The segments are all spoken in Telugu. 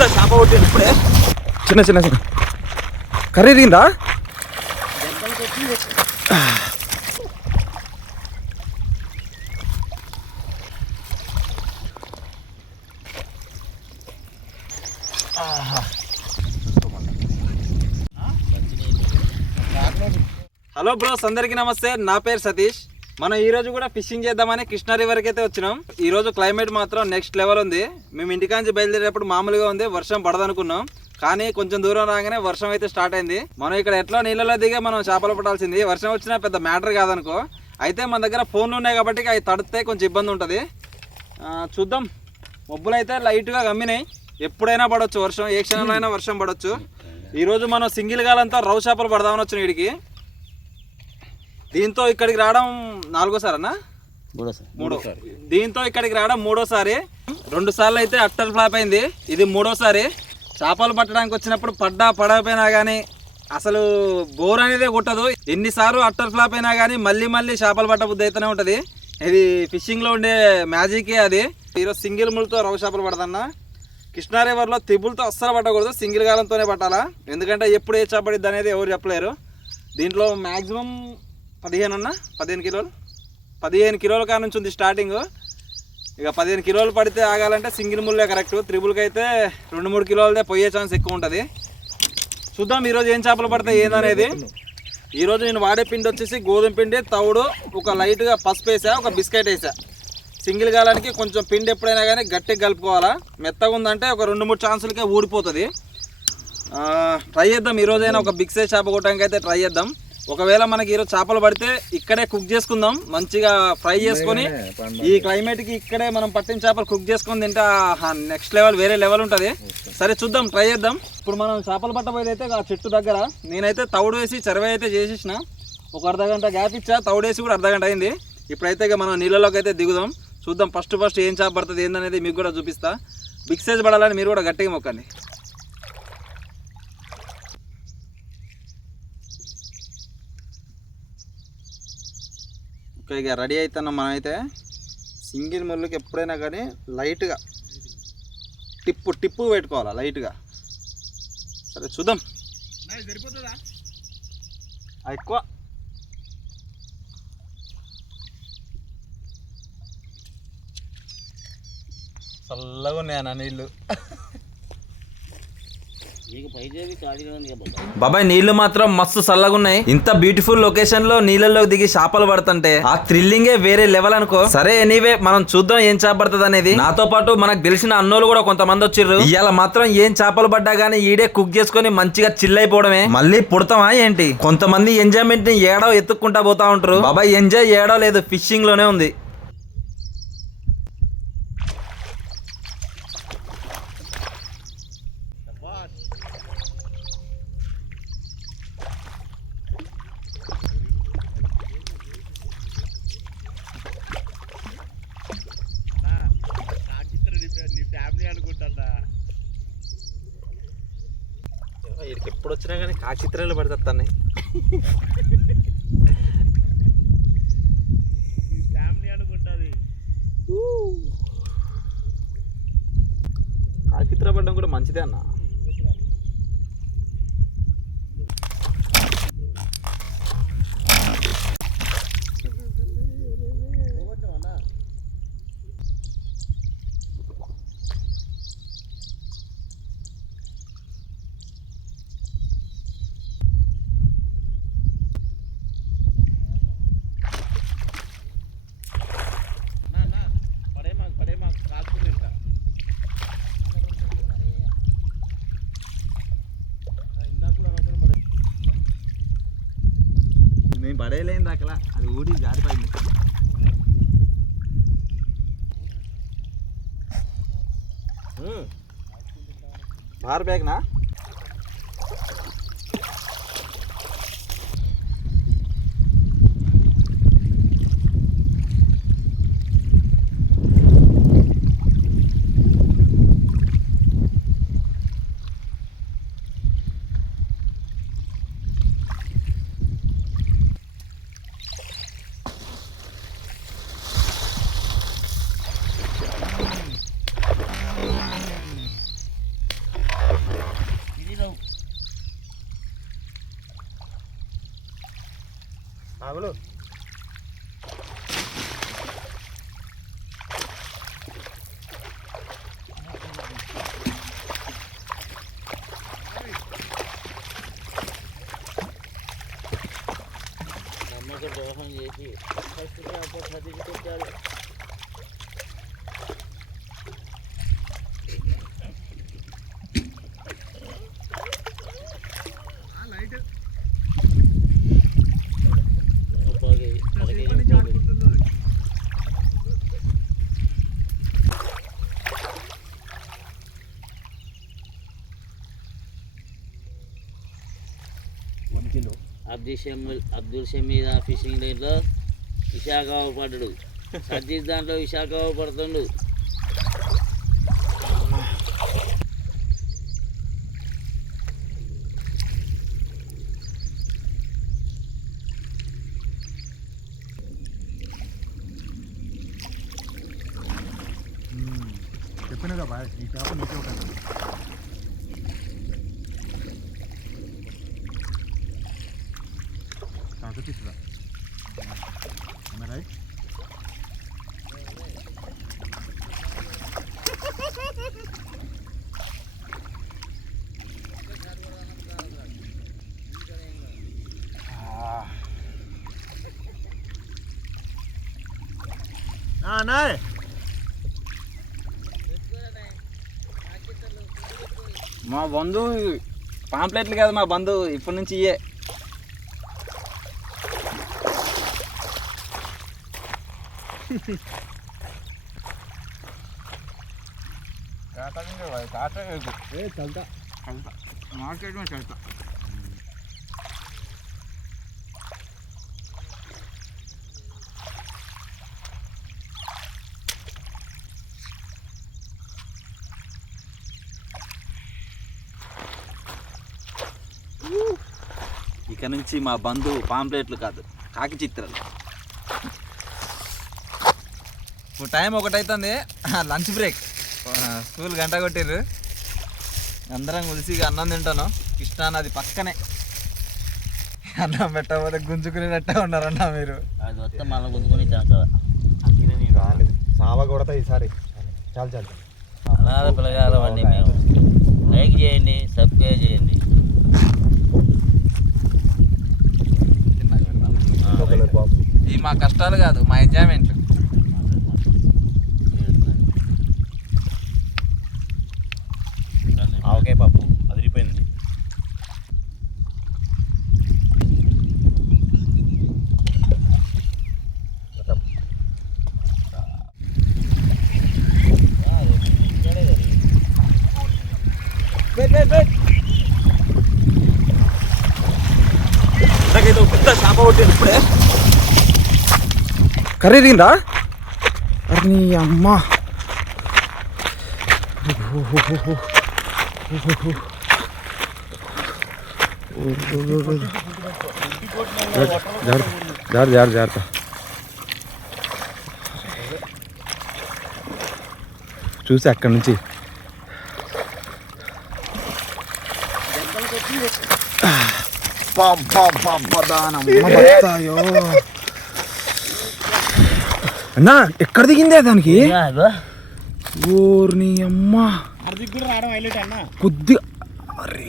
పెద్ద చేప కొట్టింది ఇప్పుడే. చిన్న చిన్న చిన్న కర్రీ తిందా. హలో బ్రోస్, అందరికీ నమస్తే. నా పేరు సతీష్. మనం ఈ రోజు కూడా ఫిషింగ్ చేద్దామని కృష్ణా రివర్కి అయితే వచ్చినాం. ఈ రోజు క్లైమేట్ మాత్రం నెక్స్ట్ లెవెల్ ఉంది. మేము ఇంటికాంచి బయలుదేరేటప్పుడు మామూలుగా ఉంది, వర్షం పడదనుకున్నాం. కానీ కొంచెం దూరం రాగానే వర్షం అయితే స్టార్ట్ అయింది. మనం ఇక్కడ ఎట్లా నీళ్ళలో దిగే మనం చేపలు పట్టాల్సింది. వర్షం వచ్చినా పెద్ద మ్యాటర్ కాదనుకో. అయితే మన దగ్గర ఫోన్లు ఉన్నాయి కాబట్టి అవి తడితే కొంచెం ఇబ్బంది ఉంటుంది. చూద్దాం. మబ్బులు అయితే లైట్గా గమ్మినాయి. ఎప్పుడైనా పడవచ్చు వర్షం, ఏ క్షణంలో అయినా వర్షం పడవచ్చు. ఈరోజు మనం సింగిల్ గాలంతా రౌ చేపలు పడదామని వచ్చిన వీడికి. దీంతో ఇక్కడికి రావడం నాలుగోసారి అన్న, మూడోసారి. దీంతో ఇక్కడికి రావడం మూడోసారి. 2 సార్లు అయితే అట్టర్ ఫ్లాప్ అయింది, ఇది మూడోసారి. చేపలు పట్టడానికి వచ్చినప్పుడు పడకపోయినా కానీ అసలు బోర్ అనేది కొట్టదు. ఎన్నిసార్లు అట్టర్ ఫ్లాప్ అయినా కానీ మళ్ళీ మళ్ళీ చేపలు పట్ట బుద్ధి అయితేనే ఉంటుంది. ఇది ఫిషింగ్లో ఉండే మ్యాజికే అది. ఈరోజు సింగిల్ ముళ్ళతో రవ్వ చేపలు పడదన్నా. కృష్ణా రివర్లో త్రిబుల్తో అస్సలు పట్టకూడదు, సింగిల్ గాలంతోనే పట్టాలా. ఎందుకంటే ఎప్పుడు ఏ చేప పడిద్ది అనేది ఎవరు చెప్పలేరు. దీంట్లో మ్యాక్సిమం 15 కిలోలు, 15 కిలోల కాడ నుంచి ఉంది స్టార్టింగ్. ఇక 15 కిలోలు పడితే ఆగాలంటే సింగిల్ ముళ్ళే కరెక్ట్. త్రిబుల్కి అయితే 2-3 కిలోలదే పోయే ఛాన్స్ ఎక్కువ ఉంటుంది. చూద్దాం ఈరోజు ఏం చేపలు పడతాయి ఏందనేది. ఈరోజు నేను వాడే పిండి వచ్చేసి గోధుమ పిండి, తవుడు, ఒక లైట్గా పసుపు వేసా, ఒక బిస్కెట్ వేసా. సింగిల్ గాలానికి కొంచెం పిండి ఎప్పుడైనా కానీ గట్టిగా కలుపుకోవాలా. మెత్తగా ఉందంటే ఒక 2-3 ఛాన్సులకే ఊడిపోతుంది. ట్రై చేద్దాం ఈరోజైనా ఒక బిగ్ సైజ్ చేప కొట్టడానికి అయితే ట్రై చేద్దాం. ఒకవేళ మనకి ఈరోజు చేపలు పడితే ఇక్కడే కుక్ చేసుకుందాం, మంచిగా ఫ్రై చేసుకొని. ఈ క్లైమేట్కి ఇక్కడే మనం పట్టిన చేపలు కుక్ చేసుకొని తింటే నెక్స్ట్ లెవెల్, వేరే లెవెల్ ఉంటుంది. సరే చూద్దాం, ట్రై చేద్దాం. ఇప్పుడు మనం చేపలు పట్టబోయేది అయితే ఆ చెట్టు దగ్గర నేనైతే తౌడు వేసి చర్వే అయితే చేసేసిన. ఒక అర్ధగంట గ్యాప్ ఇచ్చా, తౌడు వేసి కూడా అర్ధగంట అయింది. ఇప్పుడైతే ఇక మనం నీళ్ళలోకి అయితే దిగుదాం. చూద్దాం ఫస్ట్ ఏం చేప పడుతుంది ఏందనేది మీకు కూడా చూపిస్తా. బిగ్ సైజ్ పడాలని మీరు కూడా గట్టిగా మొక్కండి. ఇక రెడీ అవుతున్నాం మనం అయితే. సింగిల్ ముళ్ళకి ఎప్పుడైనా కానీ లైట్గా టిప్పు పెట్టుకోవాలా లైట్గా. సరే చూద్దాం. ఎక్కువ చల్లగా ఉన్నాయన్న నీళ్ళు. బాబాయ్ నీళ్లు మాత్రం మస్తు చల్లగా ఉన్నాయి. ఇంత బ్యూటిఫుల్ లొకేషన్ లో నీళ్ళలో దిగి చేపలు పడుతుంటే ఆ థ్రిల్లింగే వేరే లెవెల్ అనుకో. సరే ఎనీవే మనం చూద్దాం ఏం చేప పడుతుంది అనేది. నాతో పాటు మనకు తెలిసిన అన్నోళ్ళు కూడా కొంతమంది వచ్చిర్రు. ఇవాళ మాత్రం ఏం చేపలు పడ్డా గానీ ఈడే కుక్ చేసుకుని మంచిగా చిల్ అయిపోవడమే. మళ్ళీ పుడతామా ఏంటి? కొంతమంది ఎంజాయ్మెంట్ ని ఏడో ఎత్తుక్కుంటా పోతా ఉంటారు. బాబాయ్ ఎంజాయ్ ఏడో లేదు, ఫిషింగ్ లోనే ఉంది. ఎప్పుడు వచ్చినా కానీ కాచిత్రాలు పడుతున్నాయి. కాచిత్ర పడడం కూడా మంచిదే అన్న. మేము పడేయలేంది అక్కడ, అది ఊడి జారిపోయింది. బార్ బ్యాగ్నా ఆగులు నమ్మక ద్రోహం చేసి ఫస్ట్ సర్టిఫికెట్ అబ్దుల్ షమీద్ ఫిషింగ్ లైన్లో విశాఖ పడ్డాడు. సతీష్ దాంట్లో విశాఖ పడుతుండు. చెప్పినగా బాయ్ ఈ చేప నీకే ఉంటుంది. తీసుకురా రైట్. నాయ్ మా బంధు పాంప్లెట్లు కాదు మా బంధు ఇప్పటి నుంచి ఇయే. చల్తా మార్కెట్ में चलता ఇక నుంచి మా బంధు పాంప్లెట్లు కాదు కాకి చిత్రాలు. ఇప్పుడు టైం 1 అవుతుంది, లంచ్ బ్రేక్. స్కూల్ గంట కొట్టిర్రు. అందరం కలిసి అన్నం తింటాను. కృష్ణానది పక్కనే. అన్నం పెట్టకపోతే గుంజుకునేటట్టే ఉన్నారన్న మీరు. అది వస్తే మళ్ళీ గుంజుకుని సావ కొడతా ఈసారి. చాలు చాలు అనాథ పిల్లగాలవన్నీ మేము. లైక్ చేయండి, సబ్స్క్రైబ్ చేయండి. ఇవి మా కష్టాలు కాదు, మా ఎంజాయ్మెంట్. ఆవకాయ పప్పు అదిరిపోయింది. నాకైతే ఒక పెద్ద చేప కొట్టింది ఇప్పుడే. కర్రీ తిందా? అరే నీ అమ్మ. జాగ్రత్త. చూసి అక్కడి నుంచి అన్నా ఎక్కడ దిగిందే దానికి? ఓర్ని అమ్మా కొద్దిగా. అరే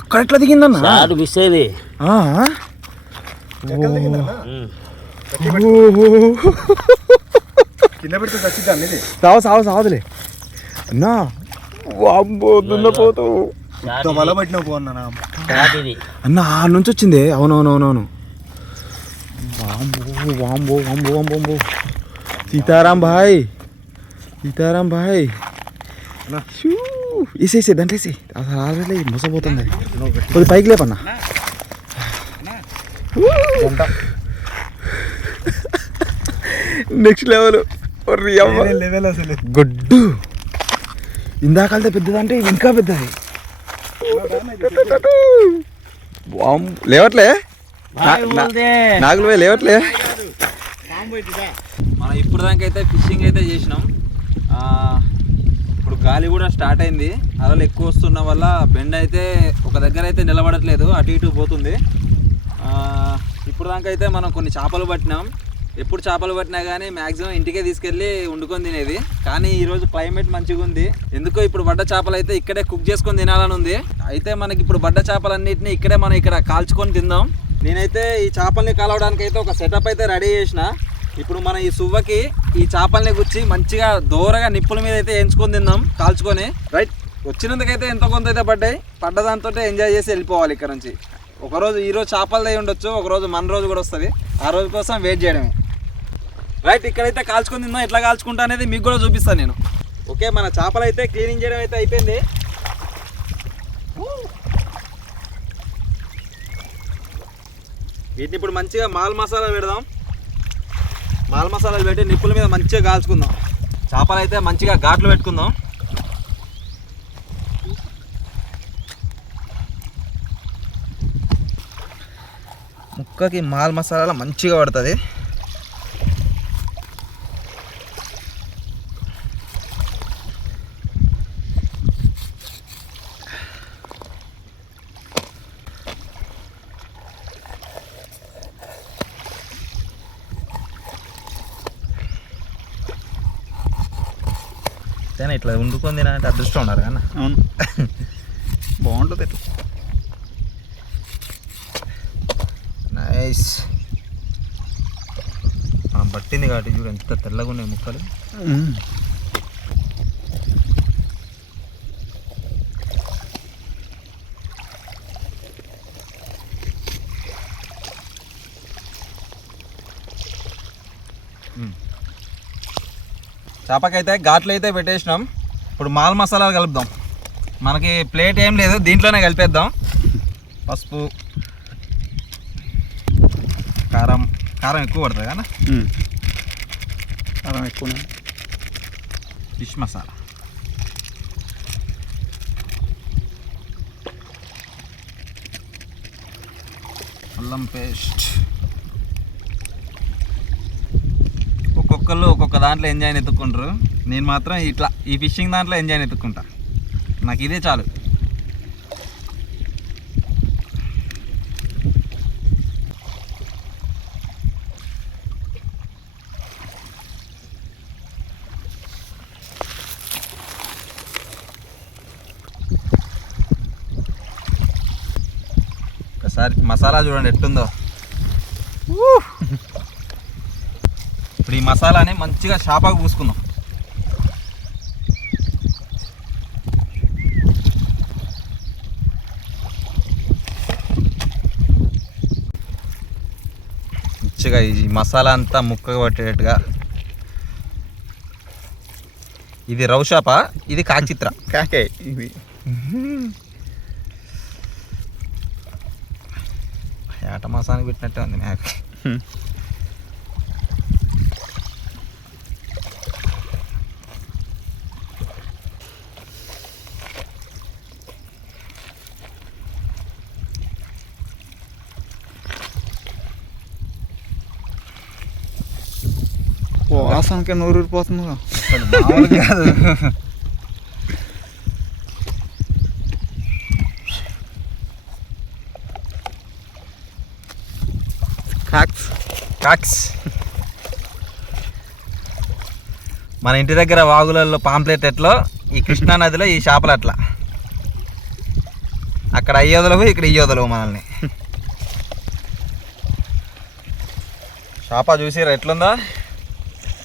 అక్కడ ఎట్లా దిగిందన్నా? మిస్ అయ్యేది. కింద పెడితే చచ్చిద్దాం. ఇది సావదులే అన్నా. వామ్మో దున్నపోతావు. వల పట్టిన పోన్నా అన్న ఆ నుంచి వచ్చింది. అవునవునవునవును. వాంబో వాంబో వాంబో. సీతారాం భాయ్ వేసేసి దాంట్లో వేసి. అసలు ఆల్రెడీ మోసపోతుంది అది. కొద్ది పైకి లేపన్నా. నెక్స్ట్ లెవెల్ అసలు. గొడ్డు ఇందాకల్తే పెద్దదంటే ఇది ఇంకా పెద్దది. లేవట్లే నాగులు పోయి లేవట్లే. మనం ఇప్పుడు దాకా అయితే ఫిషింగ్ అయితే చేసినాం. ఇప్పుడు గాలి కూడా స్టార్ట్ అయింది. అలలు ఎక్కువ వస్తున్న వల్ల బెండ్ అయితే ఒక దగ్గర అయితే నిలబడట్లేదు, అటు ఇటు పోతుంది. ఇప్పుడు ఇప్పుడు దాకా అయితే మనం కొన్ని చేపలు పట్టినాం. ఎప్పుడు చేపలు పట్టినా కానీ మ్యాక్సిమం ఇంటికే తీసుకెళ్ళి వండుకొని తినేది. కానీ ఈరోజు క్లైమేట్ మంచిగా ఉంది. ఎందుకో ఇప్పుడు పడ్డ చేపలు అయితే ఇక్కడే కుక్ చేసుకొని తినాలని ఉంది. అయితే మనకి ఇప్పుడు పడ్డ చేపలన్నింటినీ ఇక్కడే మనం ఇక్కడ కాల్చుకొని తిందాం. నేనైతే ఈ చేపల్ని కాలవడానికి అయితే ఒక సెటప్ అయితే రెడీ చేసిన. ఇప్పుడు మనం ఈ సువ్వకి ఈ చేపల్ని గుచ్చి మంచిగా దూరగా నిప్పుల మీద అయితే ఎంచుకొని తిందాం కాల్చుకొని. రైట్, వచ్చినందుకైతే ఎంతో కొంత అయితే పడ్డాయి. పడ్డదాంతో ఎంజాయ్ చేసి వెళ్ళిపోవాలి ఇక్కడ నుంచి. ఒకరోజు ఈరోజు చేపలదై ఉండొచ్చు, ఒకరోజు మన రోజు కూడా వస్తుంది. ఆ రోజు కోసం వెయిట్ చేయడమే. రైట్, ఇక్కడైతే కాల్చుకొని తిందాం. ఎట్లా కాల్చుకుంటా అనేది మీకు కూడా చూపిస్తాను నేను. ఓకే, మన చేపలు అయితే క్లీనింగ్ చేయడం అయితే అయిపోయింది. వీటిని ఇప్పుడు మంచిగా మాల్ మసాలాలు పెడదాం. మాల్ మసాలాలు పెట్టి నిప్పుల మీద మంచిగా కాల్చుకుందాం. చేపలు అయితే మంచిగా ఘాట్లు పెట్టుకుందాం. ముక్కకి మాల్ మసాలా మంచిగా పడుతుంది. ఇట్లా వండుకొని తినాలంటే అదృష్టం ఉండాలి కన్నా. అవును, బాగుంటుంది ఇట్లా. నైస్. మనం పట్టింది కాబట్టి చూడు ఎంత తెల్లగా ఉన్నాయి ముక్కలు. చేపకైతే ఘాట్లు అయితే పెట్టేసినాం. ఇప్పుడు మాల్ మసాలాలు కలుపుదాం. మనకి ప్లేట్ ఏం లేదు, దీంట్లోనే కలిపేద్దాం. పసుపు, కారం. కారం ఎక్కువ పడుతుంది కదా. కారం ఎక్కువ. ఫిష్ మసాలా, అల్లం పేస్ట్. ఒక్కొక్కళ్ళు ఒక్కొక్క దాంట్లో ఎంజాయ్ని ఎత్తుక్కుంటారు. నేను మాత్రం ఇట్లా ఈ ఫిషింగ్ దాంట్లో ఎంజాయ్ని ఎత్తుక్కుంటా. నాకు ఇదే చాలు. ఒకసారి మసాలా చూడండి ఎట్టుందో. ఇప్పుడు ఈ మసాలాని మంచిగా చేపకు పూసుకుందాం. మంచిగా ఈ మసాలా అంతా ముక్కగా పట్టేటట్టుగా. ఇది రౌషాపా, ఇది కాచిత్ర. కాకే ఇది. ఏట మాసానికి పెట్టినట్టే ఉంది మేక. వాసనకే నోరు ఊరిపోతుందిగా. మామూలు కాదు. కాక్స్. మన ఇంటి దగ్గర వాగులలో పాంప్లెట్ ఎట్లో ఈ కృష్ణానదిలో ఈ చేపలు అట్లా. అక్కడ అయ్యోదలవు, ఇక్కడ ఇయ్యోదలవు మనల్ని. చేప చూసిరా ఎట్లుందా.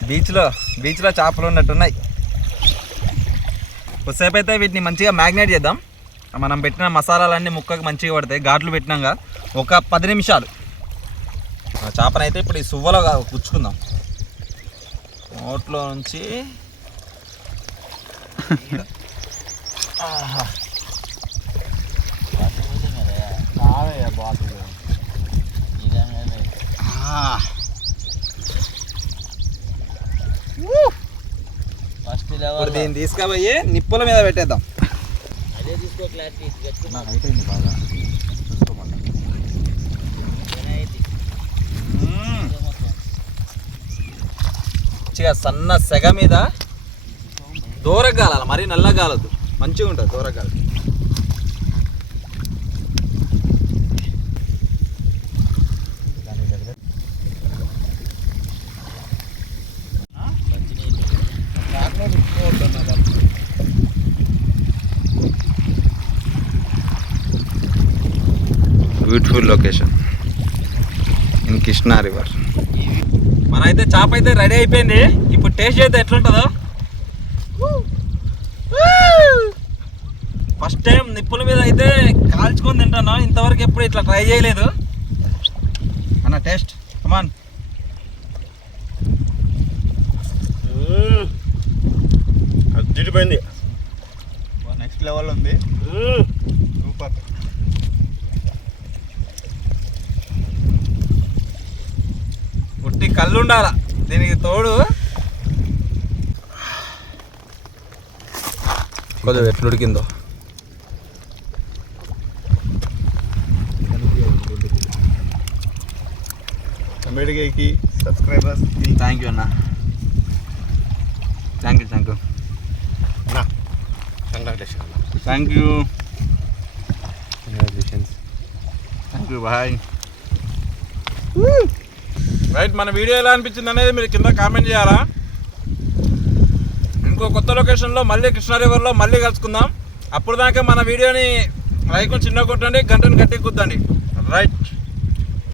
బీచ్లో చేపలు ఉన్నట్టున్నాయి. కొద్దిసేపు అయితే వీటిని మంచిగా మ్యాగ్నేట్ చేద్దాం. మనం పెట్టిన మసాలాలన్నీ ముక్కకి మంచిగా పడతాయి. ఘాట్లు పెట్టినాక ఒక 10 నిమిషాలు. చేపనైతే ఇప్పుడు ఈ సువ్వలో గుచ్చుకుందాం. నోట్లో నుంచి ఇప్పుడు దీన్ని తీసుకుపోయి నిప్పుల మీద పెట్టేద్దాం. అదే తీసుకో క్లారిటీ. అయిపోయింది బాగా. మంచిగా సన్న సెగ మీద దూరగా గాలాలి, మరీ నల్లగా గాలదు. మంచిగా ఉంటుంది దూరగా గాలి. దాన్ని beautiful location in Krishna river. మనైతే చేప అయితే రెడీ అయిపోయింది. ఇప్పుడు టేస్ట్ అయితే ఎట్లుంటుందో. ఫస్ట్ టైం నిప్పుల మీద అయితే కాల్చుకొని తింటాను. ఇంతవరకు ఎప్పుడు ఇట్లా ట్రై చేయలేదు అన్న. Taste come on. అదిరిపోయింది. నెక్స్ట్ లెవెల్ ఉంది. సూపర్. ఉట్టి కళ్ళు ఉండాల దీనికి తోడు. కొద్దిగా ఎట్లు ఉడికిందో. కమెడీకి సబ్స్క్రైబర్స్ థ్యాంక్ యూ అన్న. Thank you thank you thank you thank you bye. Right, మన వీడియో ఎలా అనిపించింది అనేది మీరు కింద కామెంట్ చేయాలా. ఇంకో కొత్త లొకేషన్లో మళ్ళీ కృష్ణా రివర్లో మళ్ళీ కలుసుకుందాం. అప్పుడు దాకా మన వీడియోని లైక్ చిన్న కొట్టండి, గంటను గట్టి కుద్దండి. రైట్.